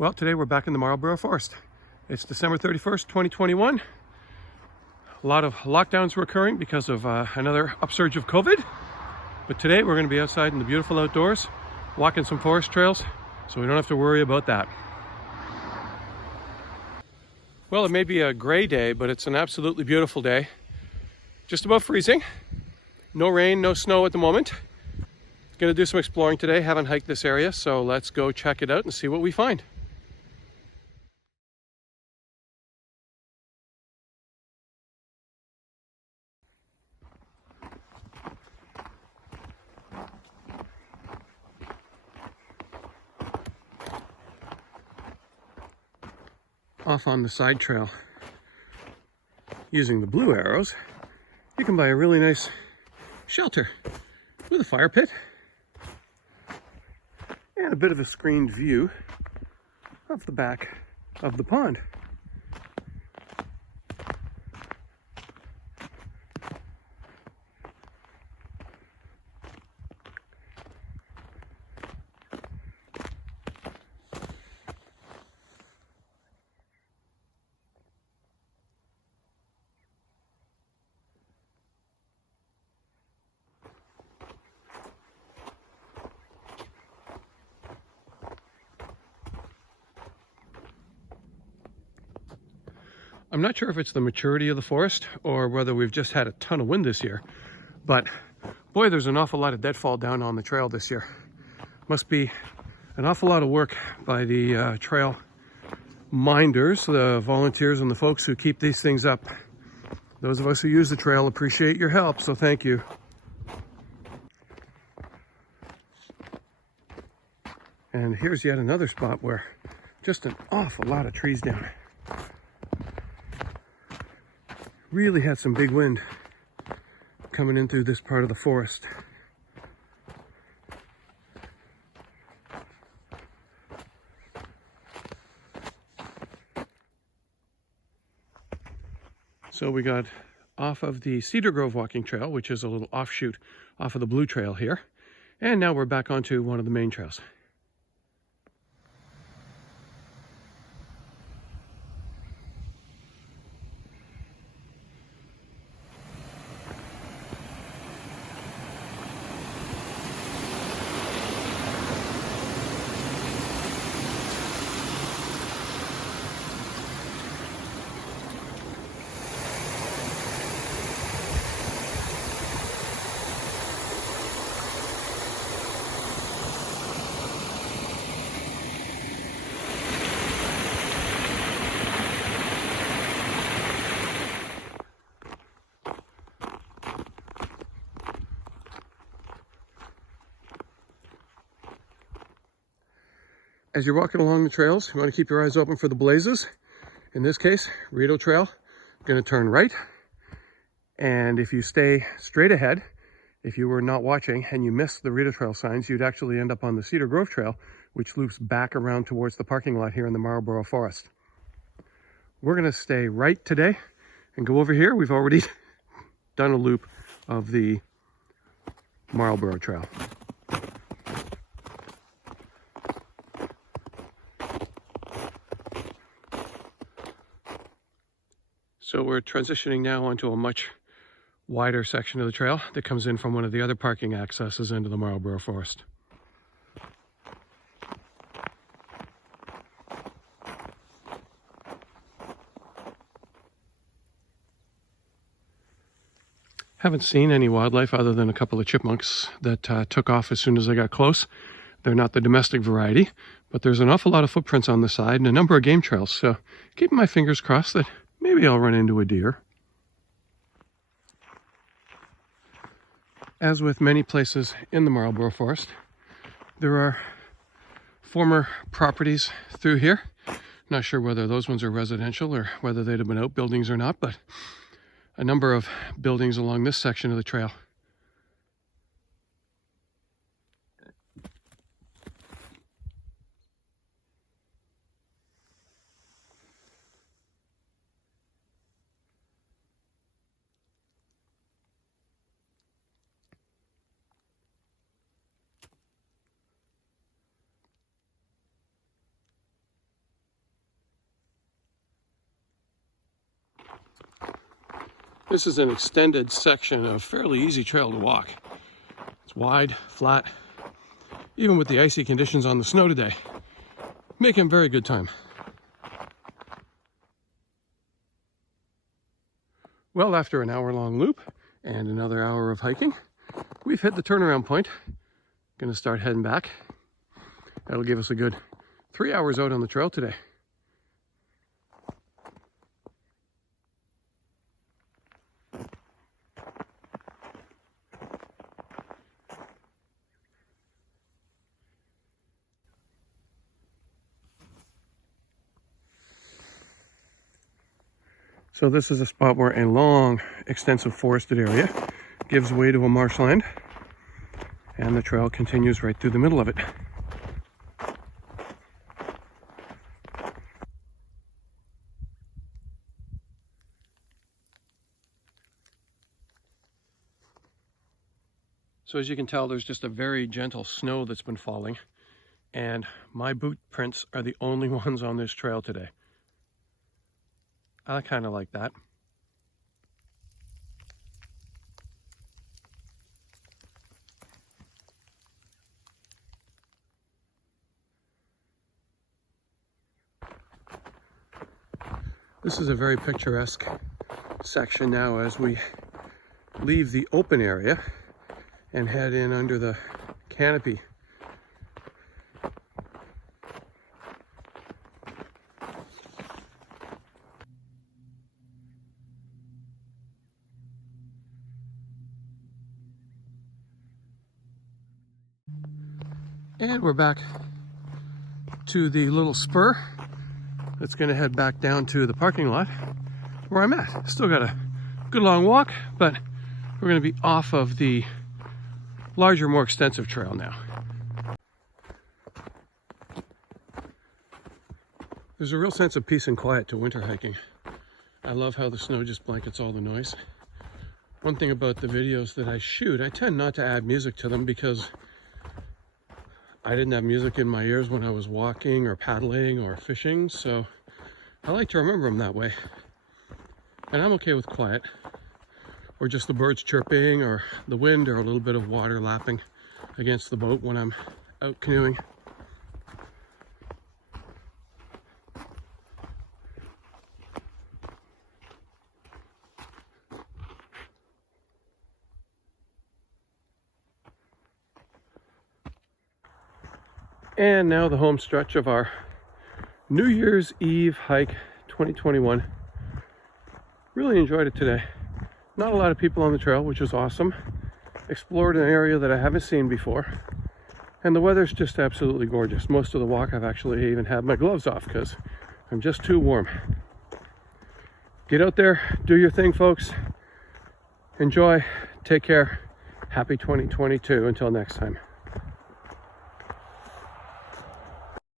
Well, today we're back in the Marlborough Forest. It's December 31st, 2021. A lot of lockdowns were occurring because of another upsurge of COVID. But today we're going to be outside in the beautiful outdoors, walking some forest trails, so we don't have to worry about that. Well, it may be a gray day, but it's an absolutely beautiful day. Just about freezing. No rain, no snow at the moment. Going to do some exploring today. Haven't hiked this area, so let's go check it out and see what we find. Off on the side trail, using the blue arrows, you can buy a really nice shelter with a fire pit and a bit of a screened view of the back of the pond. I'm not sure if it's the maturity of the forest or whether we've just had a ton of wind this year, but boy, there's an awful lot of deadfall down on the trail this year. Must be an awful lot of work by the trail minders, the volunteers and the folks who keep these things up. Those of us who use the trail appreciate your help, so thank you. And here's yet another spot where just an awful lot of trees down. Really had some big wind coming in through this part of the forest. So we got off of the Cedar Grove walking trail, which is a little offshoot off of the Blue Trail here. And now we're back onto one of the main trails. As you're walking along the trails, you want to keep your eyes open for the blazes. In this case, Rideau Trail, going to turn right. And if you stay straight ahead, if you were not watching and you missed the Rideau Trail signs, you'd actually end up on the Cedar Grove Trail, which loops back around towards the parking lot here in the Marlborough Forest. We're going to stay right today and go over here. We've already done a loop of the Marlborough Trail. So we're transitioning now onto a much wider section of the trail that comes in from one of the other parking accesses into the Marlborough Forest. Haven't seen any wildlife other than a couple of chipmunks that took off as soon as I got close. They're not the domestic variety, but there's an awful lot of footprints on the side and a number of game trails, so keeping my fingers crossed that maybe I'll run into a deer. As with many places in the Marlborough Forest, there are former properties through here. Not sure whether those ones are residential or whether they'd have been outbuildings or not, but a number of buildings along this section of the trail. This is an extended section of fairly easy trail to walk. It's wide, flat, even with the icy conditions on the snow today. Making very good time. Well, after an hour-long loop and another hour of hiking, we've hit the turnaround point. Gonna start heading back. That'll give us a good 3 hours out on the trail today. So this is a spot where a long, extensive forested area gives way to a marshland, and the trail continues right through the middle of it. So as you can tell, there's just a very gentle snow that's been falling, and my boot prints are the only ones on this trail today. I kind of like that. This is a very picturesque section now as we leave the open area and head in under the canopy. And we're back to the little spur that's going to head back down to the parking lot where I'm at. Still got a good long walk, but we're going to be off of the larger, more extensive trail now. There's a real sense of peace and quiet to winter hiking. I love how the snow just blankets all the noise. One thing about the videos that I shoot, I tend not to add music to them because I didn't have music in my ears when I was walking or paddling or fishing, so I like to remember them that way. And I'm okay with quiet, or just the birds chirping, or the wind, or a little bit of water lapping against the boat when I'm out canoeing. And now the home stretch of our New Year's Eve hike 2021. Really enjoyed it today. Not a lot of people on the trail, which is awesome. Explored an area that I haven't seen before. And the weather's just absolutely gorgeous. Most of the walk I've actually even had my gloves off because I'm just too warm. Get out there, do your thing, folks. Enjoy, take care. Happy 2022 until next time.